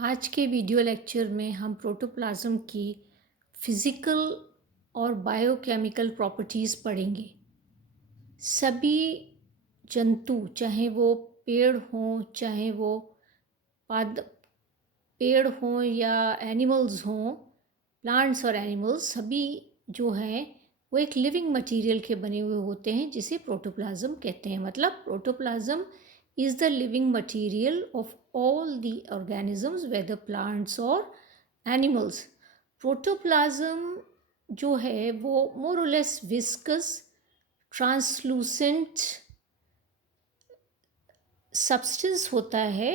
आज के video lecture में हम प्रोटोप्लाज्म की फिज़िकल और बायोकेमिकल प्रॉपर्टीज़ पढ़ेंगे। सभी जंतु, चाहे वो पेड़ हों, चाहे वो पाद पेड़ हों या एनिमल्स हों, प्लांट्स और एनिमल्स सभी जो हैं वो एक लिविंग मटेरियल के बने हुए होते हैं जिसे प्रोटोप्लाज्म कहते हैं। मतलब protoplasm is the living material of all the organisms whether plants और एनिमल्स। प्रोटोप्लाज्म जो है वो मोर और लेस विस्कस ट्रांसलूसेंट सब्सटेंस होता है।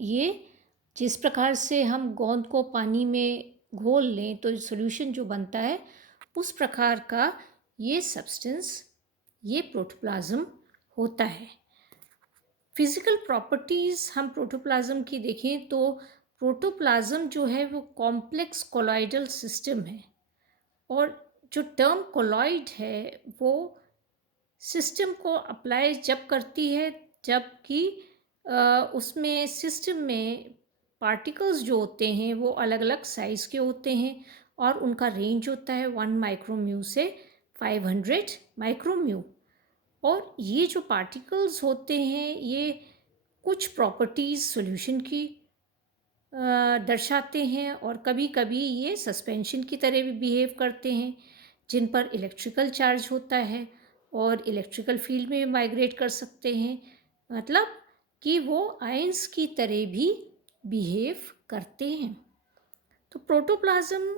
ये जिस प्रकार से हम गोंद को पानी में घोल लें तो सॉल्यूशन जो बनता है उस प्रकार का ये सब्सटेंस, ये प्रोटोप्लाज्म होता है। फिज़िकल प्रॉपर्टीज़ हम प्रोटोप्लाज्म की देखें तो प्रोटोप्लाज्म जो है वो कॉम्प्लेक्स कोलॉइडल सिस्टम है। और जो टर्म कोलॉइड है वो सिस्टम को अप्लाई जब करती है जबकि उसमें सिस्टम में पार्टिकल्स जो होते हैं वो अलग अलग साइज़ के होते हैं और उनका रेंज होता है 1 माइक्रोम्यू से 500 माइक्रोम्यू। और ये जो पार्टिकल्स होते हैं ये कुछ प्रॉपर्टीज़ सॉल्यूशन की दर्शाते हैं और कभी कभी ये सस्पेंशन की तरह भी बिहेव करते हैं जिन पर इलेक्ट्रिकल चार्ज होता है और इलेक्ट्रिकल फील्ड में माइग्रेट कर सकते हैं। मतलब कि वो आयंस की तरह भी बिहेव करते हैं। तो प्रोटोप्लाज्म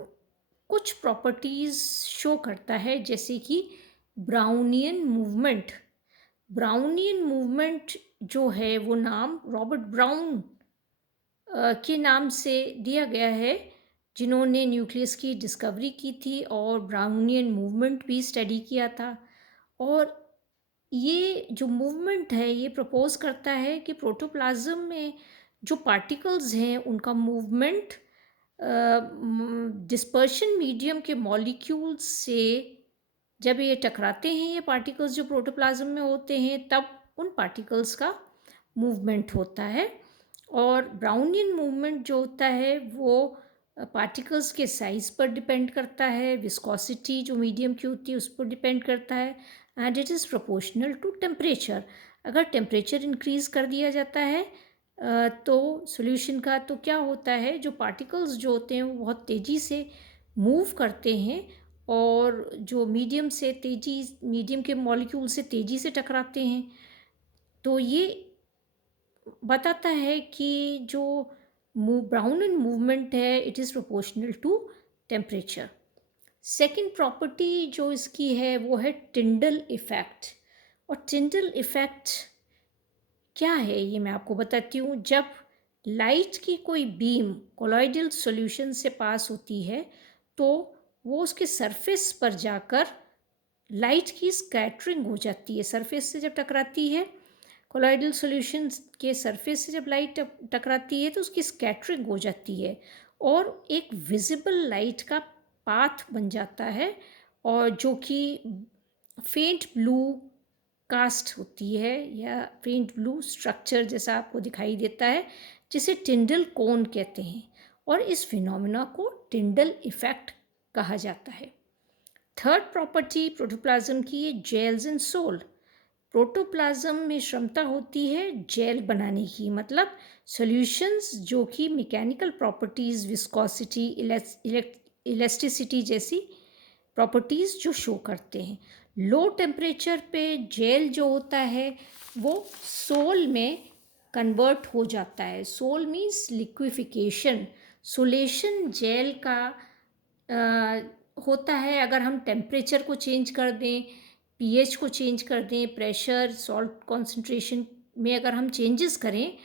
कुछ प्रॉपर्टीज़ शो करता है जैसे कि ब्राउनियन मूवमेंट। ब्राउनियन मूवमेंट जो है वो नाम रॉबर्ट ब्राउन के नाम से दिया गया है जिन्होंने न्यूक्लियस की डिस्कवरी की थी और ब्राउनियन मूवमेंट भी स्टडी किया था। और ये जो मूवमेंट है ये प्रपोज करता है कि प्रोटोप्लाज्म में जो पार्टिकल्स हैं उनका मूवमेंट डिस्पर्शन मीडियम के मॉलिक्यूल्स से जब ये टकराते हैं, ये पार्टिकल्स जो प्रोटोप्लाज्म में होते हैं, तब उन पार्टिकल्स का मूवमेंट होता है। और ब्राउनियन मूवमेंट जो होता है वो पार्टिकल्स के साइज़ पर डिपेंड करता है, विस्कोसिटी जो मीडियम की होती है उस पर डिपेंड करता है and it is proportional to temperature. अगर टेम्परेचर इंक्रीज़ कर दिया जाता है तो सॉल्यूशन का, तो क्या होता है जो पार्टिकल्स जो होते हैं वो बहुत तेज़ी से मूव करते हैं और जो मीडियम के मॉलिक्यूल से तेज़ी से टकराते हैं। तो ये बताता है कि जो ब्राउनियन मूवमेंट है it is proportional to temperature. Second property जो इसकी है वो है टिंडल इफ़ेक्ट। और टिंडल इफ़ेक्ट क्या है ये मैं आपको बताती हूँ। जब लाइट की कोई बीम कोलॉइडल सॉल्यूशन से पास होती है तो वो उसके सरफेस पर जाकर लाइट की स्कैटरिंग हो जाती है। सरफेस से जब टकराती है, कोलॉइडल सॉल्यूशन के सरफेस से जब लाइट टकराती है तो उसकी स्कैटरिंग हो जाती है और एक विजिबल लाइट का पाथ बन जाता है और जो कि फेंट ब्लू कास्ट होती है या फेंट ब्लू स्ट्रक्चर जैसा आपको दिखाई देता है जिसे टिंडल कोन कहते हैं। और इस फिनोमेना को टिंडल इफ़ेक्ट कहा जाता है। थर्ड प्रॉपर्टी प्रोटोप्लाज्म की है जेल्स एंड सोल। प्रोटोप्लाज्म में क्षमता होती है जेल बनाने की, मतलब सॉल्यूशंस जो कि मैकेनिकल प्रॉपर्टीज़, विस्कोसिटी, इलास्टिसिटी जैसी प्रॉपर्टीज़ जो शो करते हैं। लो टेम्परेचर पे जेल जो होता है वो सोल में कन्वर्ट हो जाता है। Sol means liquefaction. Solation gel का होता है अगर हम टेम्परेचर को चेंज कर दें, पीएच को चेंज कर दें, प्रेशर, सॉल्ट कॉन्सेंट्रेशन में अगर हम चेंजेस करें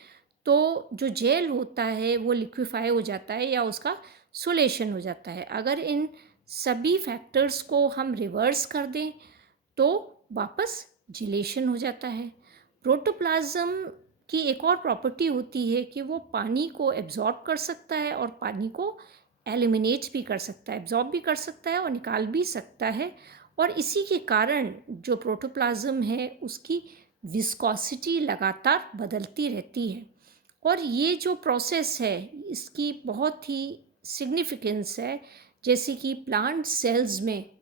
तो जो जेल होता है वो लिक्विफाई हो जाता है या उसका सोलेशन हो जाता है। अगर इन सभी फैक्टर्स को हम रिवर्स कर दें तो वापस जिलेशन हो जाता है। प्रोटोप्लाज्म की एक और प्रॉपर्टी होती है कि वो पानी को एब्जॉर्ब कर सकता है और पानी को एलिमिनेट भी कर सकता है, एब्जॉर्ब भी कर सकता है और निकाल भी सकता है। और इसी के कारण जो प्रोटोप्लाज्म है उसकी विस्कोसिटी लगातार बदलती रहती है। और ये जो प्रोसेस है इसकी बहुत ही सिग्निफिकेंस है। जैसे कि प्लांट सेल्स में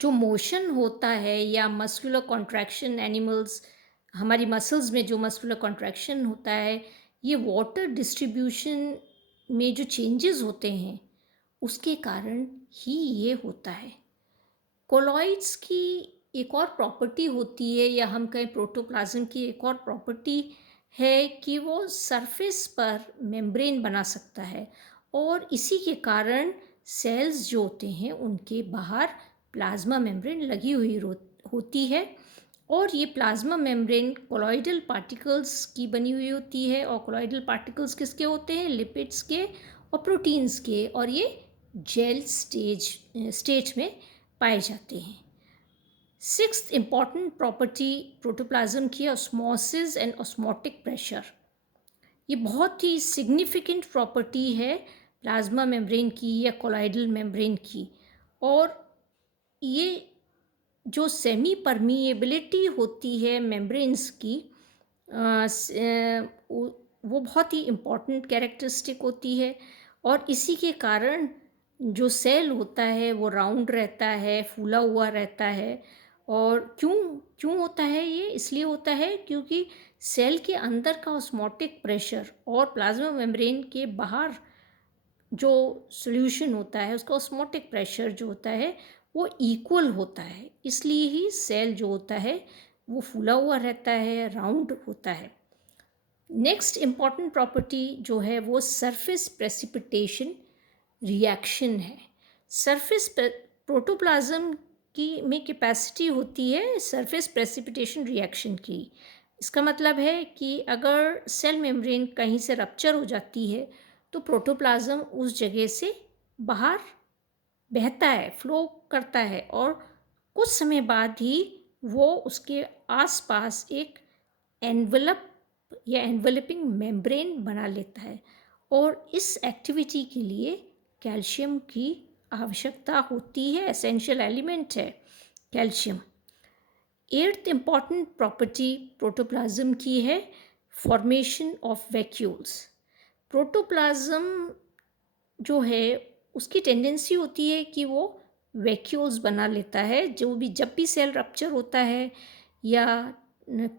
जो मोशन होता है या मस्कुलर कॉन्ट्रैक्शन, एनिमल्स हमारी मसल्स में जो मस्कुलर कॉन्ट्रैक्शन होता है, ये वाटर डिस्ट्रीब्यूशन में जो चेंजेस होते हैं उसके कारण ही ये होता है। कोलॉइड्स की एक और प्रॉपर्टी होती है, या हम कहें प्रोटोप्लाज्म की एक और प्रॉपर्टी है कि वो सरफेस पर मेम्ब्रेन बना सकता है, और इसी के कारण सेल्स जो होते हैं उनके बाहर प्लाज्मा मेम्ब्रेन लगी हुई होती है। और ये प्लाज्मा मेम्ब्रेन कोलॉइडल पार्टिकल्स की बनी हुई होती है, और कोलॉइडल पार्टिकल्स किसके होते हैं? लिपिड्स के और प्रोटीन्स के, और ये जेल स्टेज में पाए जाते हैं। सिक्स्थ इम्पॉर्टेंट प्रॉपर्टी प्रोटोप्लाज्म की ऑस्मोसिस एंड ऑस्मोटिक प्रेशर। ये बहुत ही सिग्निफिकेंट प्रॉपर्टी है प्लाज्मा मेम्ब्रेन की या कोलॉइडल मेम्ब्रेन की। और ये जो सेमी परमिएबिलिटी होती है मेम्ब्रेन्स की, वो बहुत ही इम्पॉर्टेंट कैरेक्टरिस्टिक होती है। और इसी के कारण जो सेल होता है वो राउंड रहता है, फूला हुआ रहता है। और क्यों क्यों होता है ये? इसलिए होता है क्योंकि सेल के अंदर का ऑस्मोटिक प्रेशर और प्लाज्मा मेम्ब्रेन के बाहर जो सॉल्यूशन होता है उसका ऑस्मोटिक प्रेशर जो होता है वो इक्वल होता है, इसलिए ही सेल जो होता है वो फूला हुआ रहता है, राउंड होता है। नेक्स्ट इम्पॉर्टेंट प्रॉपर्टी जो है वो सरफेस प्रेसिपिटेशन रिएक्शन है। सरफेस प्रोटोप्लाज्म की में कैपेसिटी होती है सरफेस प्रेसिपिटेशन रिएक्शन की। इसका मतलब है कि अगर सेल मेम्ब्रेन कहीं से रप्चर हो जाती है तो प्रोटोप्लाज्म उस जगह से बाहर बहता है, फ्लो करता है, और कुछ समय बाद ही वो उसके आसपास एक एनवलप या एनवलपिंग मेम्ब्रेन बना लेता है। और इस एक्टिविटी के लिए कैल्शियम की आवश्यकता होती है, एसेंशियल एलिमेंट है calcium. Eighth important property protoplasm की है फॉर्मेशन ऑफ वैक्यूल्स। प्रोटोप्लाज्म जो है उसकी टेंडेंसी होती है कि वो वैक्यूल्स बना लेता है। जब भी सेल रप्चर होता है या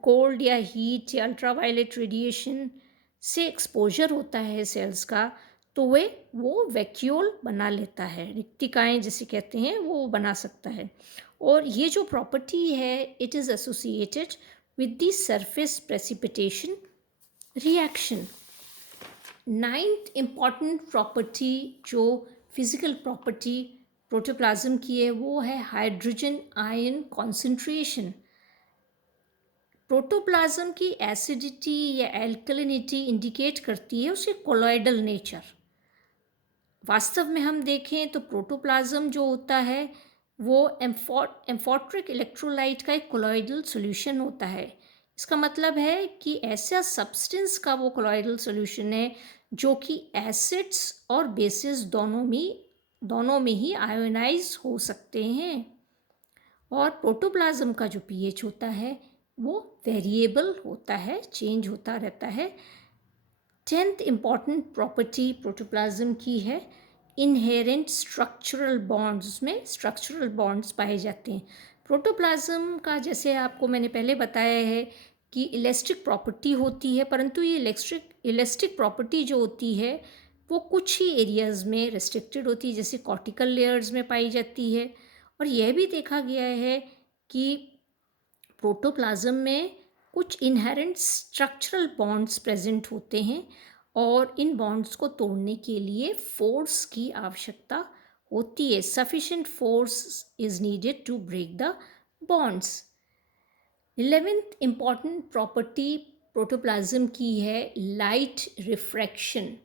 कोल्ड या हीट या अल्ट्रावायलेट रेडिएशन से एक्सपोजर होता है सेल्स का, तो वो वैक्यूल बना लेता है, रिक्तिकाएँ जिसे कहते हैं वो बना सकता है। और ये जो प्रॉपर्टी है it is associated with the surface precipitation reaction. Ninth important property जो फिज़िकल प्रॉपर्टी प्रोटोप्लाज्म की है वो है हाइड्रोजन आयन कॉन्सेंट्रेशन। प्रोटोप्लाज्म की एसिडिटी या एल्कलिनिटी इंडिकेट करती है उसके कोलॉइडल नेचर। वास्तव में हम देखें तो प्रोटोप्लाज्म जो होता है वो एम्फोट्रिक इलेक्ट्रोलाइट का एक कोलॉइडल सॉल्यूशन होता है। इसका मतलब है कि ऐसा सब्सटेंस का वो कोलॉइडल सॉल्यूशन है जो कि एसिड्स और बेसिस दोनों में ही आयोनाइज हो सकते हैं। और प्रोटोप्लाज्म का जो पीएच होता है वो वेरिएबल होता है, चेंज होता रहता है। 10th इम्पॉर्टेंट प्रॉपर्टी प्रोटोप्लाज्म की है इनहेरेंट स्ट्रक्चरल बॉन्ड्स। उसमें स्ट्रक्चरल बॉन्ड्स पाए जाते हैं प्रोटोप्लाज्म का। जैसे आपको मैंने पहले बताया है कि इलेस्टिक प्रॉपर्टी होती है, परंतु ये इलेस्टिक प्रॉपर्टी जो होती है वो कुछ ही एरियाज़ में रेस्ट्रिक्टेड होती है, जैसे कॉर्टिकल लेयर्स में पाई जाती है। और यह भी देखा गया है कि प्रोटोप्लाज्म में कुछ इनहेरेंट स्ट्रक्चरल बॉन्ड्स प्रेजेंट होते हैं, और इन बॉन्ड्स को तोड़ने के लिए फोर्स की आवश्यकता होती है। Sufficient force is needed to break the bonds. 11th important property protoplasm की है लाइट रिफ्रैक्शन।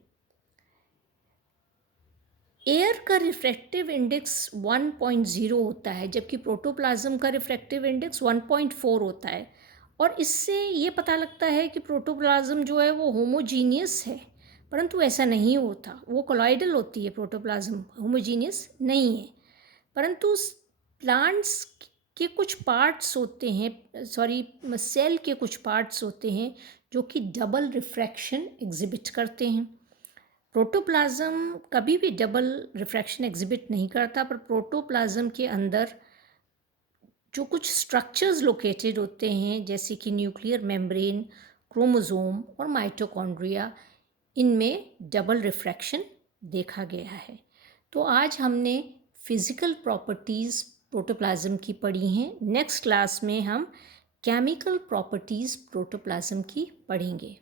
एयर का रिफ्रैक्टिव इंडेक्स 1.0 होता है, जबकि प्रोटोप्लाज्म का रिफ्रैक्टिव इंडेक्स 1.4 होता है। और इससे ये पता लगता है कि प्रोटोप्लाज्म जो है वो होमोजीनियस है, परंतु ऐसा नहीं होता। वो कोलॉइडल होती है, प्रोटोप्लाज्म होमोजीनियस नहीं है। परंतु प्लांट्स के कुछ पार्ट्स होते हैं, सेल के कुछ पार्ट्स होते हैं जो कि डबल रिफ्रैक्शन एग्जिबिट करते हैं। प्रोटोप्लाज्म कभी भी डबल रिफ्रैक्शन एग्जिबिट नहीं करता, पर प्रोटोप्लाज्म के अंदर जो कुछ स्ट्रक्चर्स लोकेटेड होते हैं जैसे कि न्यूक्लियर मेम्ब्रेन, क्रोमोसोम और माइटोकॉन्ड्रिया, इनमें डबल रिफ्रैक्शन देखा गया है। तो आज हमने फिज़िकल प्रॉपर्टीज़ प्रोटोप्लाज्म की पढ़ी हैं। नेक्स्ट क्लास में हम केमिकल प्रॉपर्टीज़ प्रोटोप्लाज्म की पढ़ेंगे।